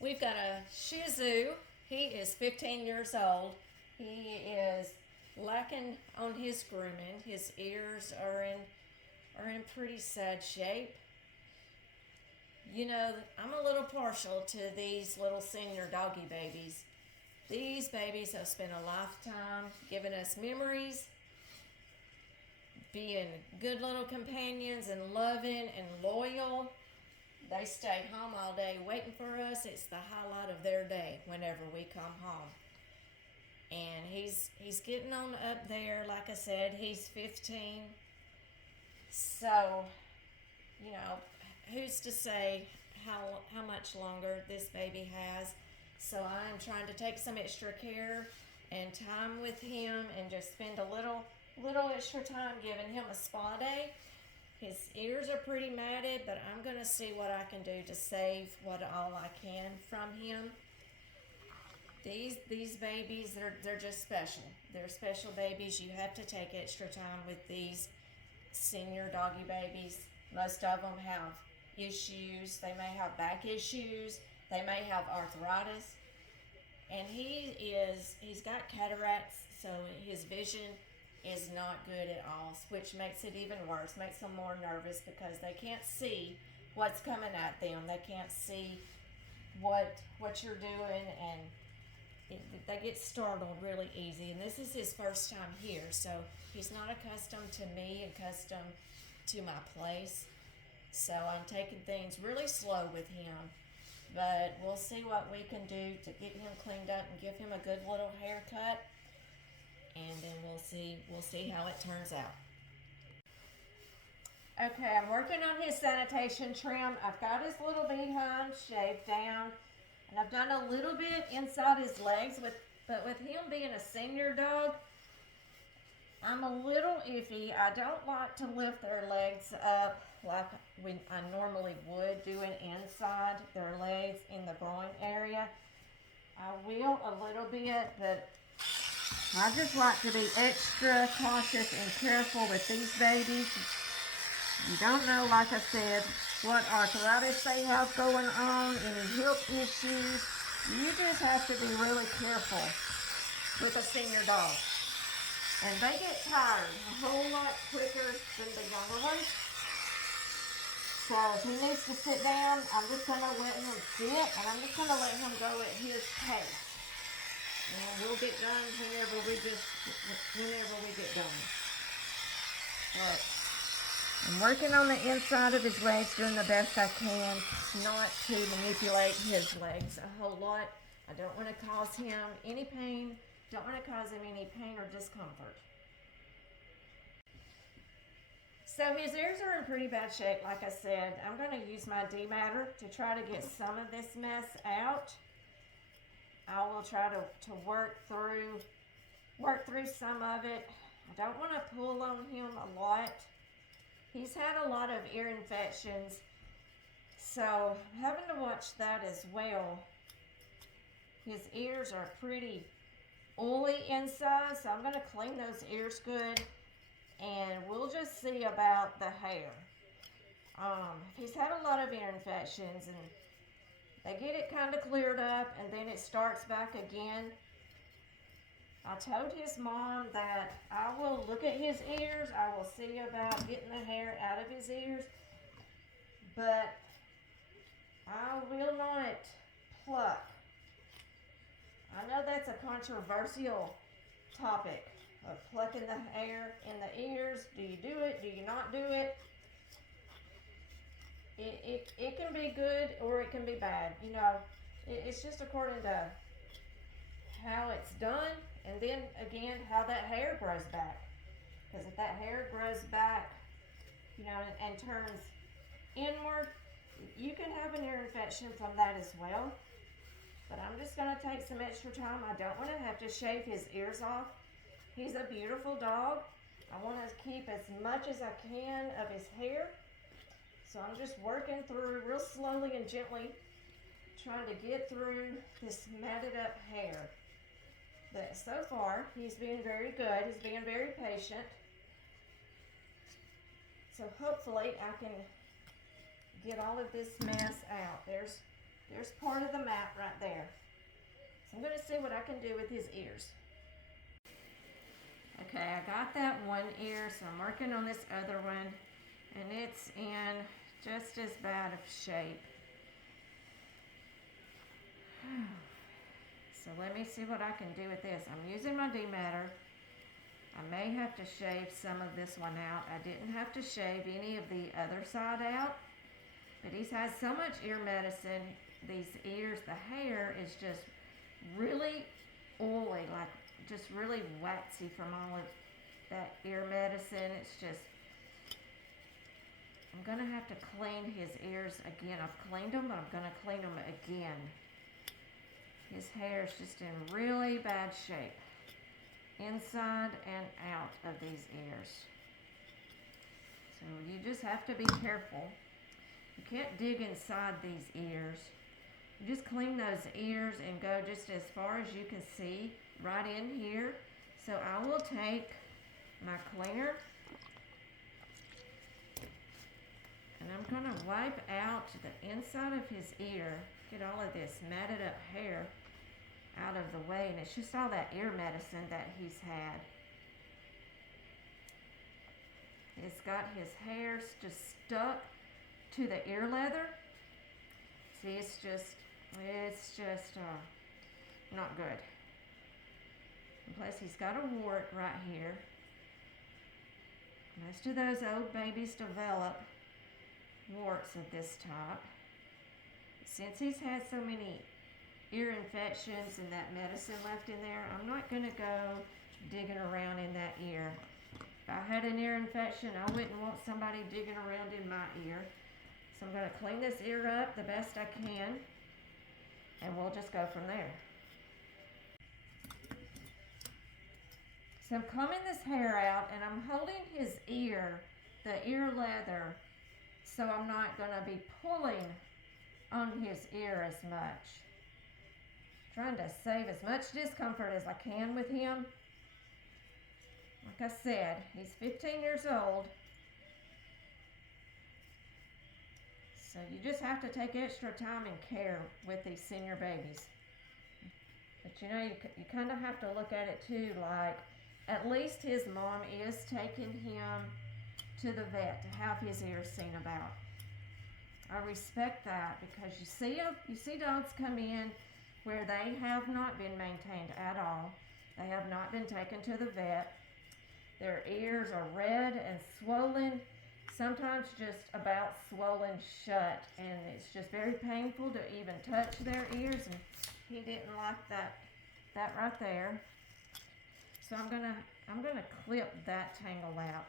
We've got a shihtzu. He is 15 years old. He is lacking on his grooming. His ears are in pretty sad shape. You know, I'm a little partial to these little senior doggy babies. These babies have spent a lifetime giving us memories, being good little companions and loving and loyal. They stay home all day waiting for us. It's the highlight of their day whenever we come home. And he's getting on up there. Like I said, he's 15. So, you know, who's to say how much longer this baby has? So I'm trying to take some extra care and time with him and just spend a little extra time giving him a spa day. His ears are pretty matted, but I'm going to see what I can do to save what all I can from him. These babies, they're just special. They're special babies. You have to take extra time with these senior doggy babies. Most of them have issues. They may have back issues. They may have arthritis. And he's got cataracts, so his vision is not good at all, which makes it even worse, makes them more nervous because they can't see what's coming at them. They can't see what you're doing, and they get startled really easy. And this is his first time here, so he's not accustomed to me, accustomed to my place. So I'm taking things really slow with him, but we'll see what we can do to get him cleaned up and give him a good little haircut, and then we'll see how it turns out. Okay, I'm working on his sanitation trim. I've got his little behind shaved down, and I've done a little bit inside his legs, but with him being a senior dog, I'm a little iffy. I don't like to lift their legs up like I normally would, doing inside their legs in the groin area. I will a little bit, but I just like to be extra cautious and careful with these babies. You don't know, like I said, what arthritis they have going on, any hip issues. You just have to be really careful with a senior dog. And they get tired a whole lot quicker than the younger ones. So if he needs to sit down, I'm just going to let him sit, and I'm just going to let him go at his pace. And we'll get done whenever we get done. But I'm working on the inside of his legs, doing the best I can not to manipulate his legs a whole lot. I don't want to cause him any pain. Don't want to cause him any pain or discomfort. So his ears are in pretty bad shape, like I said. I'm going to use my dematter to try to get some of this mess out. I will try to work through some of it. I don't want to pull on him a lot. He's had a lot of ear infections, so I'm having to watch that as well. His ears are pretty oily inside, so I'm going to clean those ears good, and we'll just see about the hair. He's had a lot of ear infections, and they get it kind of cleared up, and then it starts back again. I told his mom that I will look at his ears. I will see about getting the hair out of his ears, but I will not pluck. I know that's a controversial topic of plucking the hair in the ears. Do you do it? Do you not do it? It can be good or it can be bad. You know, it's just according to how it's done, and then again how that hair grows back. Because if that hair grows back, you know, and turns inward, you can have an ear infection from that as well. But I'm just going to take some extra time. I don't want to have to shave his ears off. He's a beautiful dog. I want to keep as much as I can of his hair. So I'm just working through real slowly and gently, trying to get through this matted up hair. But so far, he's being very good. He's being very patient. So hopefully I can get all of this mess out. There's There's part of the mat right there. So I'm going to see what I can do with his ears. Okay, I got that one ear, so I'm working on this other one, and it's in just as bad of shape. So let me see what I can do with this. I'm using my dematter. I may have to shave some of this one out. I didn't have to shave any of the other side out, but he's had so much ear medicine. These ears, the hair is just really oily, like just really waxy from all of that ear medicine. It's just, I'm gonna have to clean his ears again. I've cleaned them, but I'm gonna clean them again. His hair is just in really bad shape, inside and out of these ears. So you just have to be careful. You can't dig inside these ears. You just clean those ears and go just as far as you can see right in here. So I will take my cleaner and I'm gonna wipe out the inside of his ear, get all of this matted up hair out of the way, and it's just all that ear medicine that he's had. It's got his hair just stuck to the ear leather. See, it's just not good. And plus he's got a wart right here. Most of those old babies develop warts of this type. Since he's had so many ear infections and that medicine left in there, I'm not going to go digging around in that ear. If I had an ear infection, I wouldn't want somebody digging around in my ear. So I'm going to clean this ear up the best I can, and we'll just go from there. So I'm combing this hair out, and I'm holding his ear, the ear leather, so I'm not going to be pulling on his ear as much. Trying to save as much discomfort as I can with him. Like I said, he's 15 years old. So you just have to take extra time and care with these senior babies. But you know, you kind of have to look at it too, like at least his mom is taking him to the vet to have his ears seen about. I respect that, because you see dogs come in where they have not been maintained at all. They have not been taken to the vet. Their ears are red and swollen, sometimes just about swollen shut, and it's just very painful to even touch their ears, and he didn't like that right there. So I'm gonna clip that tangle out.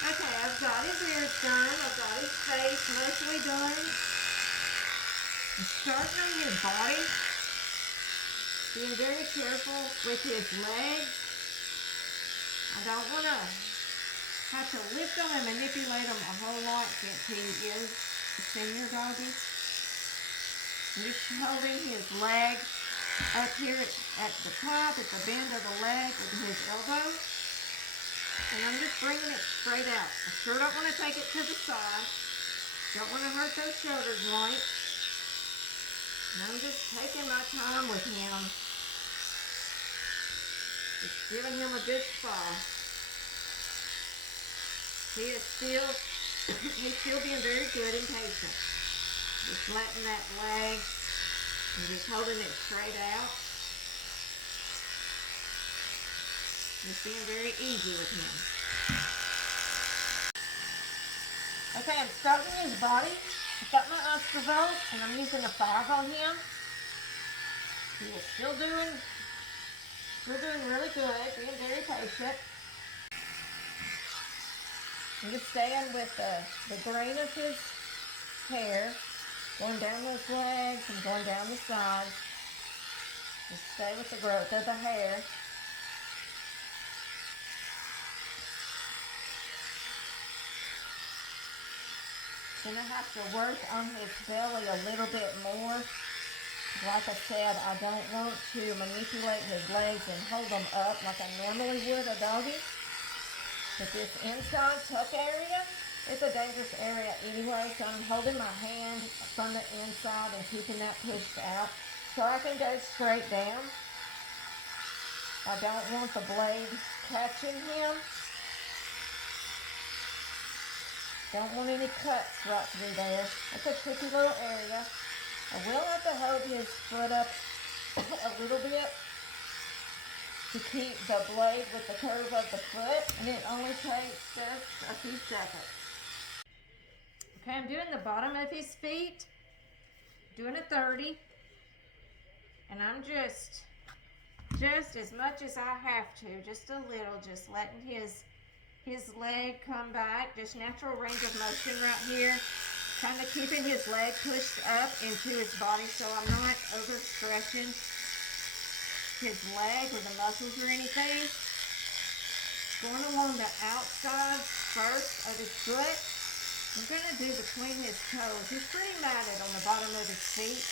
Okay, I've got his ears done. I've got his face mostly done. I'm starting on his body. Being very careful with his legs. I don't want to have to lift them and manipulate them a whole lot since he is a senior doggy. I'm just holding his leg up here at the top, at the bend of the leg with his elbow. And I'm just bringing it straight out. I sure don't want to take it to the side. Don't want to hurt those shoulder joints. And I'm just taking my time with him. Just giving him a good spa. He's still being very good and patient. Just letting that leg and just holding it straight out. Just being very easy with him. Okay, I'm starting his body. I've got my Ostervolt, and I'm using a 5 on him. He is still doing really good, being very patient. I'm just staying with the grain of his hair, going down those legs and going down the sides. Just stay with the growth of the hair. Gonna have to work on his belly a little bit more. Like I said, I don't want to manipulate his legs and hold them up like I normally would a doggy. But this inside tuck area It's a dangerous area anyway, so I'm holding my hand from the inside and keeping that pushed out so I can go straight down. I don't want the blade catching him. Don't want any cuts right through there. It's a tricky little area. I will have to hold his foot up a little bit to keep the blade with the curve of the foot, and it only takes just a few seconds. Okay, I'm doing the bottom of his feet, doing a 30, and I'm just as much as I have to, just a little, just letting his leg come back, just natural range of motion right here, kind of keeping his leg pushed up into his body so I'm not overstretching his leg or the muscles or anything. Going along the outside first of his foot. I'm going to do between his toes. He's pretty matted on the bottom of his feet.